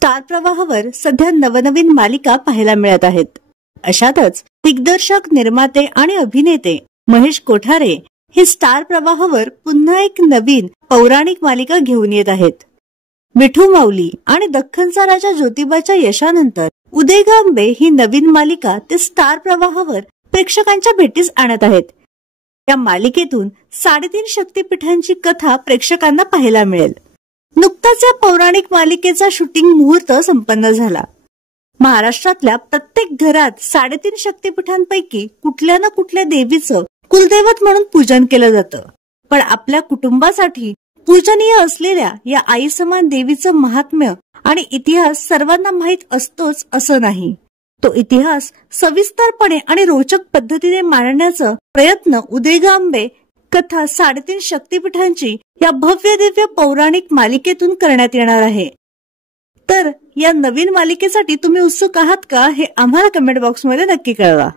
Star प्रवाहावर सध्या नवनवीन मालिका पाहायला मिळत आहेत। अशातच दिग्दर्शक, निर्माते आणि अभिनेते महेश कोठारे हे स्टार प्रवाहावर पुन्हा एक नवीन पौराणिक मालिका घेऊन येत आहेत। विठू माऊली आणि दख्खनचा राजा ज्योतिबाच्या यशानंतर उदयगांबे ही नवीन मालिका ते स्टार प्रवाहावर प्रेक्षकांच्या भेटीस आणत आहेत। या मालिकेतून 3.5 शक्तिपीठांची कथा प्रेक्षकांना पाहायला मिळेल। नुकताच या पौराणिक मालिकेचा शूटिंग मुहूर्त संपन्न झाला। महाराष्ट्रातल्या प्रत्येक घरात 3.5 शक्तिपीठांपैकी कुठल्या ना कुठल्या देवीचं कुलदैवत म्हणून पूजन केलं जातं। पण आपल्या कुटुंबासाठी पूजनीय असलेल्या या आई समान देवीचं महात्म्य आणि इतिहास सर्वांना माहीत असतोच असं नाही। तो इतिहास सविस्तरपणे आणि रोचक पद्धतीने मांडण्याचा प्रयत्न उदयगांबे कथा 3.5 शक्तिपीठांची या भव्य दिव्य पौराणिक मालिकेतून करण्यात येणार आहे। तर या नवीन मालिकेसाठी तुम्ही उत्सुक आहात का हे आम्हाला कमेंट बॉक्समध्ये नक्की कळवा।